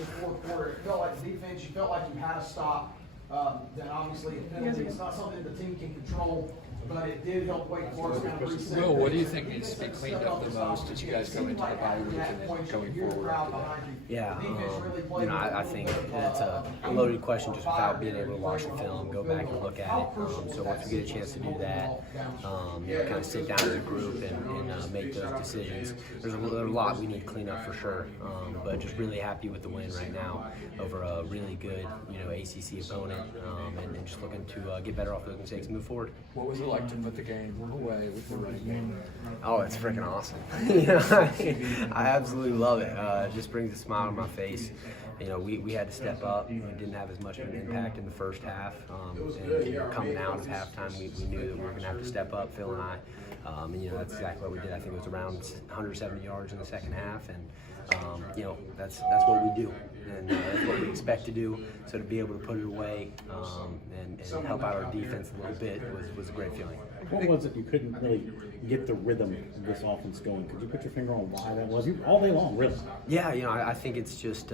the fourth quarter, it felt like defense, you felt like you had to stop. Then obviously a penalty, it's not something the team can control, but it did help Wake Forest kind of reset. Will, what do you think needs to be cleaned up the most as you guys go into the bye week and then going forward after that? Yeah, I think it's a loaded question just without being able to watch the film, go back and look at it. So once we get a chance to do that, kind of sit down as a group and make those decisions. There's a lot we need to clean up for sure, but just really happy with the win right now over a really good, ACC opponent, and just looking to get better off those mistakes and move forward. What was it like to put the game away with the running game? Oh, it's freaking awesome. I absolutely love it. It just brings a smile on my face. We had to step up. We didn't have as much of an impact in the first half. And coming out of halftime, we knew that we were going to have to step up, Phil and I. And that's exactly what we did. I think it was around 170 yards in the second half. And that's what we do, and that's what we expect to do. So to be able to put it away and help out our defense a little bit was a great feeling. What was it you couldn't really get the rhythm of this offense going? Could you put your finger on why that was? All day long, really. Yeah, I think it's just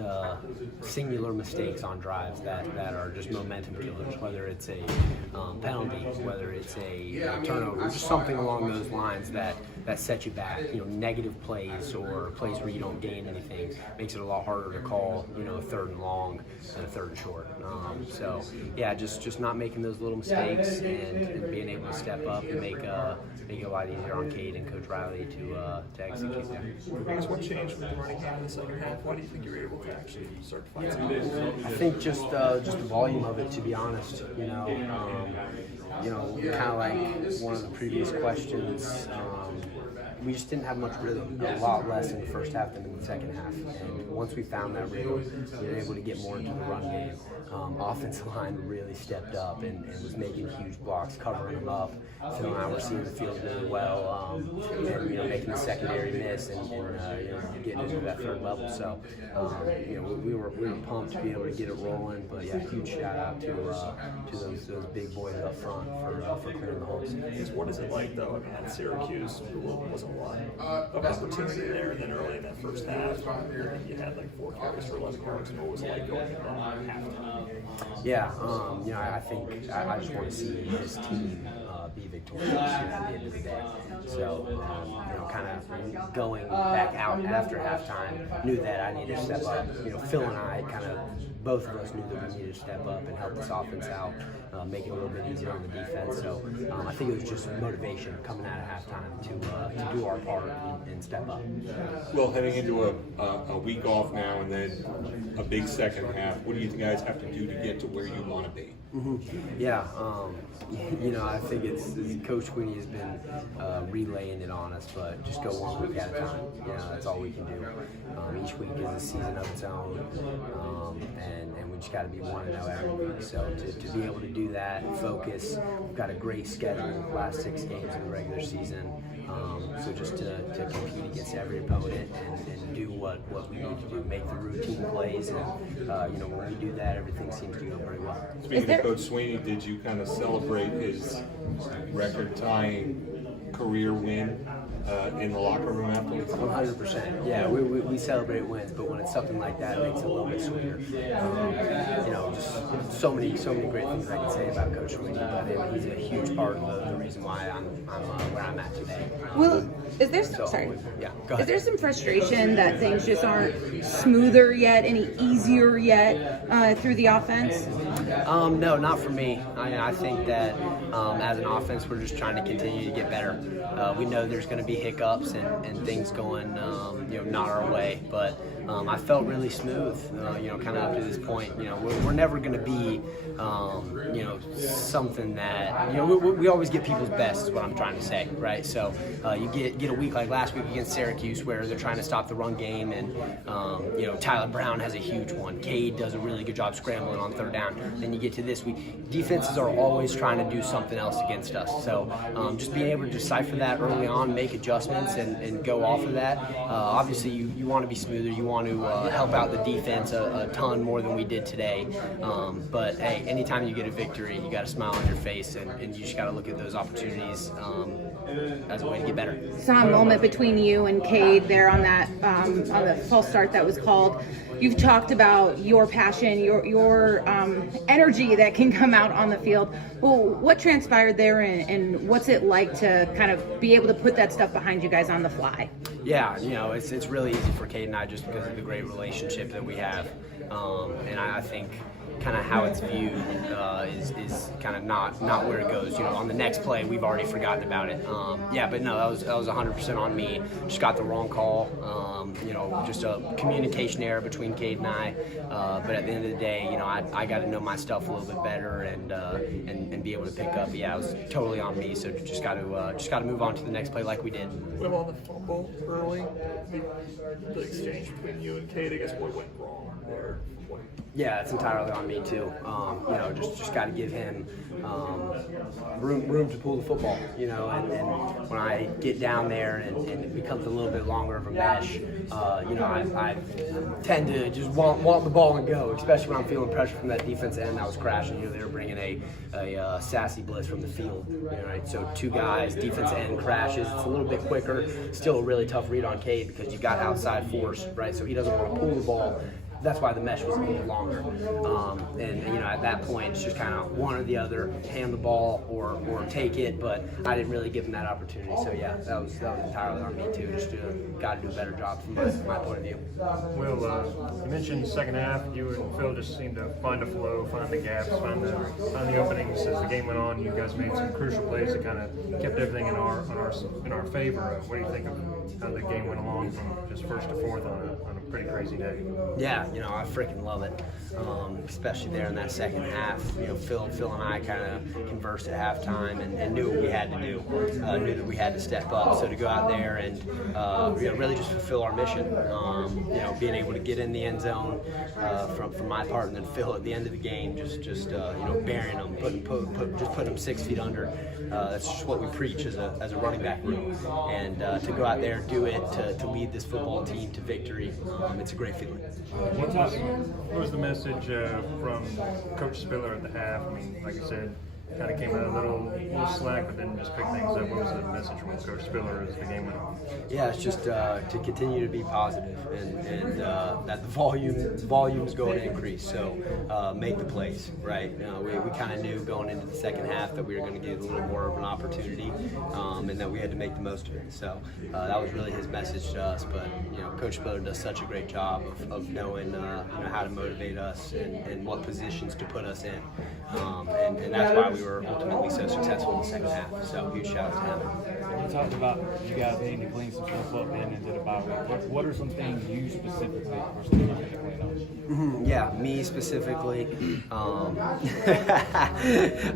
singular mistakes on drives that are just momentum killers, whether it's a penalty, whether it's a turnover, just something along those lines that set you back. Negative plays or plays where you don't gain anything makes it a lot harder to call, a third and long than a third and short. So yeah, just not making those little mistakes and being able to step up and make it a lot easier on Cade and Coach Riley to execute there. What changed with the running game in the second half? Why do you think you were able to actually start to find some goals? I think just the volume of it, to be honest. Kind of like one of the previous questions. We just didn't have much rhythm, a lot less in the first half than in the second half. And once we found that rhythm, we were able to get more into the run game. Offensive line really stepped up and was making huge blocks, covering them up. Phil and I were seeing the field really well, and making the secondary miss and getting into that third level. So we were pumped to be able to get it rolling. But yeah, huge shout out to those big boys up front for clearing the holes. What is it like though? I mean, at Syracuse, there wasn't a lot of opportunity there, and then early in that first half, you had like 4 carries for 11 yards. What was it like going into halftime? Yeah, I think I just want to see this team be victorious at the end of the day. So, kind of going back out after halftime, knew that I needed to step up. Phil and I both of us knew that we needed to step up and help this offense out, make it a little bit easier on the defense. So I think it was just motivation coming out of halftime to do our part and step up. Well, heading into a week off now and then a big second half, what do you guys have to do to get to where you want to be? Yeah, I think it's Coach Queenie has been relaying it on us, but just go one week at a time. That's all we can do. Each week is a season of its own, and we just got to be 1-0 every week. So to be able to do that, focus. We've got a great schedule, last 6 games in the regular season. So just to compete against every opponent and do what we need to do, make the routine plays, and when we do that, everything seems to go pretty well. Speaking of Coach Sweeney, did you kind of celebrate his record-tying career win in the locker room afterwards? 100%. Yeah, we celebrate wins, but when it's something like that, it makes it a little bit sweeter. Just so many great things I can say about Coach Sweeney, but he's a huge part of the reason why I'm where I'm at today. Well, is there is there some frustration that things just aren't smoother yet, any easier yet through the offense? No, not for me. I think that as an offense, we're just trying to continue to get better. We know there's going to be hiccups and things going, not our way, but I felt really smooth, kind of up to this point. We're never going to be, something that, we always get people's best is what I'm trying to say, right? So you get a week like last week against Syracuse where they're trying to stop the run game, and Tyler Brown has a huge one. Cade does a really good job scrambling on third down. Then you get to this week, defenses are always trying to do something else against us. So just being able to decipher that early on, make adjustments, and go off of that. Obviously, you want to be smoother. You want to help out the defense a ton more than we did today. But hey, anytime you get a victory, you got a smile on your face, and you just got to look at those opportunities as a way to get better. Saw a moment between you and Cade there on that on the false start that was called. you've talked about your passion, your energy that can come out on the field. Well, what transpired there, and what's it like to kind of be able to put that stuff behind you guys on the fly? Yeah, it's really easy for Cade and I just because of the great relationship that we have, and I think kind of how it's viewed is kind of not where it goes. On the next play, we've already forgotten about it. But no, that was 100% on me. Just got the wrong call. Just a communication error between Cade and I. But at the end of the day, I got to know my stuff a little bit better and be able to pick up. Yeah, it was totally on me. So just got to move on to the next play like we did. Well, on the fumble early, the exchange between you and Cade, I guess what went wrong there? Yeah, it's entirely on me too. Just got to give him room to pull the football. And when I get down there and it becomes a little bit longer of a mesh, I tend to just want the ball and go, especially when I'm feeling pressure from that defense end that was crashing. They were bringing a sassy blitz from the field. Right? So 2 guys, defense end crashes. It's a little bit quicker. Still a really tough read on Cade because you got outside force, right? So he doesn't want to pull the ball. That's why the mesh was a little longer. At that point, it's just kind of one or the other, hand the ball or take it, but I didn't really give him that opportunity. So, yeah, that was entirely on me, too. Just got to do a better job from my point of view. Will, you mentioned the second half, you and Phil just seemed to find a flow, find the gaps, find the openings as the game went on. You guys made some crucial plays that kind of kept everything in our favor. What do you think of how the game went along from just first to fourth on a pretty crazy day? Yeah, I freaking love it, especially there in that second half. Phil and I kind of conversed at halftime and knew what we had to do, knew that we had to step up. So to go out there and really just fulfill our mission, being able to get in the end zone from my part, and then Phil at the end of the game, just burying them, putting them 6 feet under. That's just what we preach as a running back room, and to go out there and do it, to lead this football team to victory, it's a great feeling. What was the message from Coach Spiller at the half? I mean, like I said, kind of came out a little slack, but then just picked things up. What was the message from Coach Spiller as the game went on? Yeah, it's just to continue to be positive and that the volume is going to increase. So make the plays, right? We kind of knew going into the second half that we were going to get a little more of an opportunity, and that we had to make the most of it. So that was really his message to us. But Coach Spiller does such a great job of knowing how to motivate us and what positions to put us in, and that's why we were ultimately so successful in the second half. So huge shout out to him. You talked about you guys needing to clean some stuff up heading into the bye week. What are some things you specifically are still looking to clean up? Yeah, me specifically. I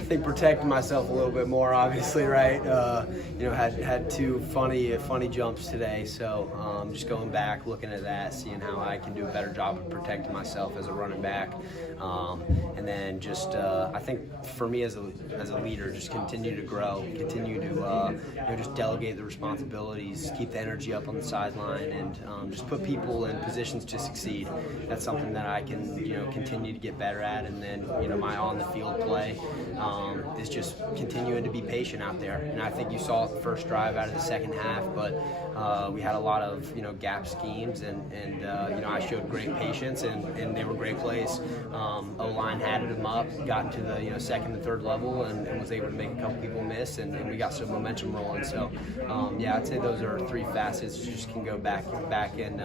think protecting myself a little bit more, obviously, right? Had 2 funny jumps today, so just going back, looking at that, seeing how I can do a better job of protecting myself as a running back, and then just I think for me as a leader, just continue to grow, continue to just delegate the responsibilities, keep the energy up on the sideline, and just put people in positions to succeed. That's something that I can continue to get better at, and then my on the field play is just continuing to be patient out there. And I think you saw the first drive out of the second half, but we had a lot of gap schemes, and I showed great patience, and they were great plays. O-line had them up, got into the second and third level, and was able to make a couple people miss, and we got some momentum rolling. So I'd say those are 3 facets. Just can go back and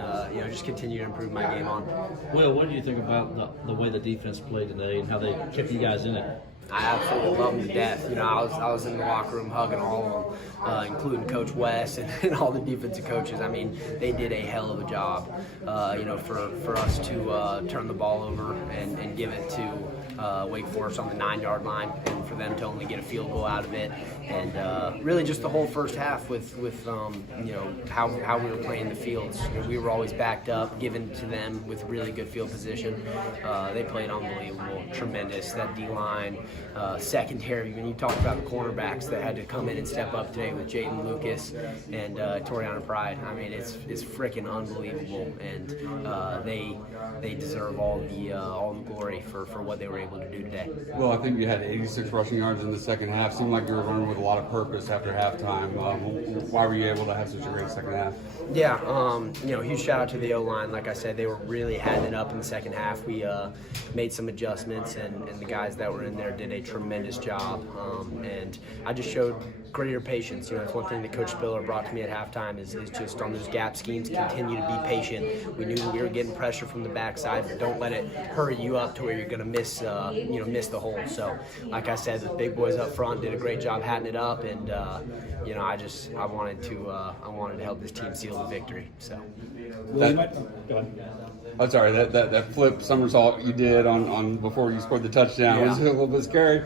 just continue to improve my game on. Will, what do you think about the way the defense played today and how they kept you guys in it? I absolutely love them to death. I was in the locker room hugging all of them, including Coach West and all the defensive coaches. I mean, they did a hell of a job, for us to turn the ball over and give it to Wake Forest on the 9-yard line, and for them to only get a field goal out of it. And really just the whole first half with how we were playing the fields. We were always backed up, given to them with really good field position. They played unbelievable, tremendous. That D-line, secondary. When you talk about the cornerbacks that had to come in and step up today with Jayden Lucas and Toriana Pride, I mean, it's freaking unbelievable, and they deserve all the glory for what they were able to do today. Well, I think you had 86 rushing yards in the second half. Seemed like you were running with a lot of purpose after halftime. Why were you able to have such a great second half? Yeah, huge shout out to the O-line. Like I said, they were really had it up in the second half. We made some adjustments, and the guys that were in there did a tremendous job. And I just showed greater patience. That's one thing that Coach Spiller brought to me at halftime is just on those gap schemes, continue to be patient. We knew that we were getting pressure from the backside, but don't let it hurry you up to where you're going to miss the hole. So, like I said, the big boys up front did a great job hatting it up, and I wanted to help this team seal the victory. So. Go ahead. I'm sorry, that flip somersault you did on before you scored the touchdown was a little bit scary.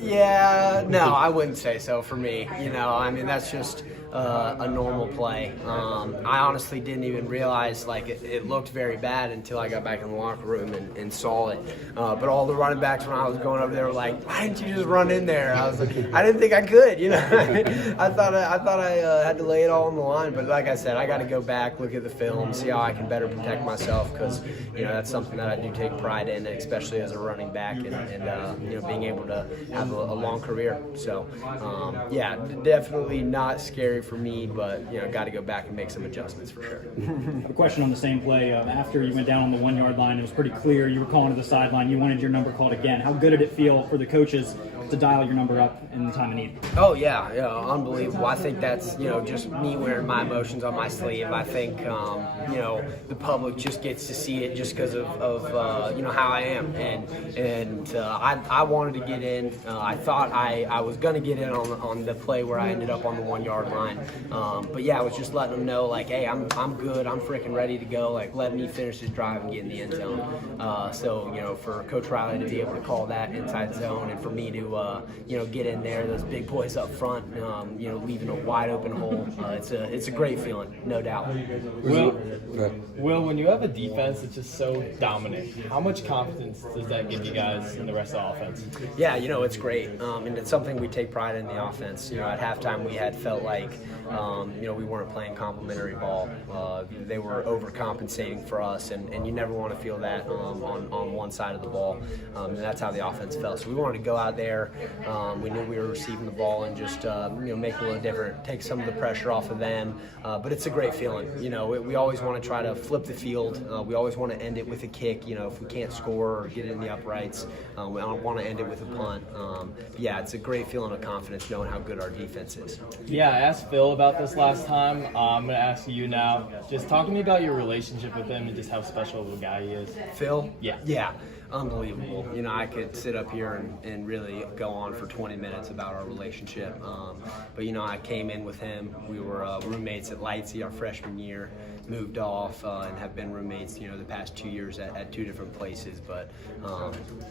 Yeah, no, I wouldn't say so for me. I mean, that's just a normal play. I honestly didn't even realize, it looked very bad until I got back in the locker room and saw it. But all the running backs when I was going over there were like, why didn't you just run in there? I was like, I didn't think I could, I thought I had to lay it all on the line. But like I said, I got to go back, look at the film, see how I can better protect myself, because, that's something that I do take pride in, especially as a running back and being able to have a long career. So, definitely not scary for me, but got to go back and make some adjustments for sure. A question on the same play. After you went down on the 1 yard line, it was pretty clear you were calling to the sideline. You wanted your number called again. How good did it feel for the coaches to dial your number up in the time of need? Oh yeah, unbelievable. I think that's just me wearing my emotions on my sleeve. I think the public just gets to see it just because of how I am, and I wanted to get in. I thought I was going to get in on the play where I ended up on the 1 yard line. But yeah, I was just letting them know, hey, I'm good. I'm freaking ready to go. Let me finish this drive and get in the end zone. So for Coach Riley to be able to call that inside zone, and for me to get in there, those big boys up front, leaving a wide open hole. It's a great feeling, no doubt. Will, when you have a defense that's just so dominant, how much confidence does that give you guys in the rest of the offense? Yeah, it's great, and it's something we take pride in the offense. At halftime we had felt like we weren't playing complimentary ball. They were overcompensating for us, and you never want to feel that on one side of the ball. And that's how the offense felt. So we wanted to go out there. We knew we were receiving the ball and just make it a little different, take some of the pressure off of them. But it's a great feeling. We always want to try to flip the field. We always want to end it with a kick. If we can't score or get it in the uprights, we want to end it with a punt. Yeah, it's a great feeling of confidence knowing how good our defense is. Yeah, I asked Phil about this last time. I'm going to ask you now. Just talk to me about your relationship with him and just how special of a guy he is. Phil? Yeah. Yeah. Unbelievable. I could sit up here and really go on for 20 minutes about our relationship. But I came in with him. We were roommates at Lightsey our freshman year, moved off and have been roommates, the past 2 years at two different places. But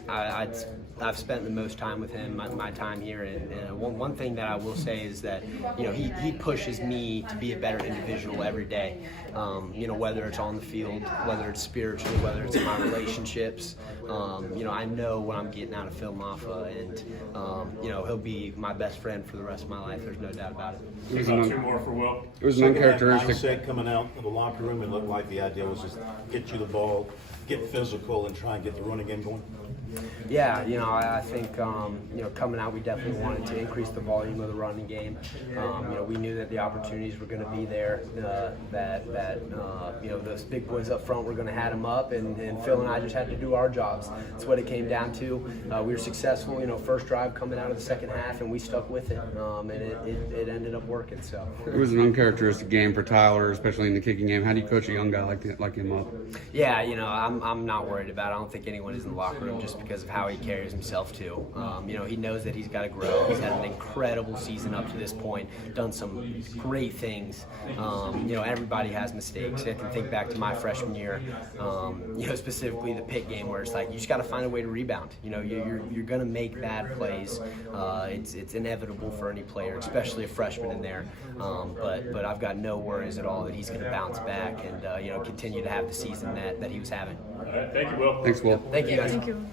I've spent the most time with him, my time here. And one thing that I will say is that, he pushes me to be a better individual every day. Whether it's on the field, whether it's spiritually, whether it's in my relationships. I know what I'm getting out of Phil Maffa, and he'll be my best friend for the rest of my life. There's no doubt about it. Two more for Will. It was an uncharacteristic. Mindset coming out of the locker room, it looked like the idea was just get you the ball, get physical, and try and get the running game going. Yeah, I think, coming out, we definitely wanted to increase the volume of the running game. We knew that the opportunities were going to be there, that those big boys up front were going to hat them up, and Phil and I just had to do our jobs. That's what it came down to. We were successful, first drive coming out of the second half, and we stuck with it, and it ended up working. So it was an uncharacteristic game for Tyler, especially in the kicking game. How do you coach a young guy like him up? Yeah, I'm not worried about it. I don't think anyone is in the locker room just because of how he carries himself too. He knows that he's got to grow. He's had an incredible season up to this point, done some great things. Everybody has mistakes. I can think back to my freshman year, specifically the Pitt game, where it's like you just got to find a way to rebound. You're going to make bad plays. It's inevitable for any player, especially a freshman in there. But I've got no worries at all that he's going to bounce back and continue to have the season that he was having. All right, thank you, Will. Thanks, Will. Thank you, guys. Thank you.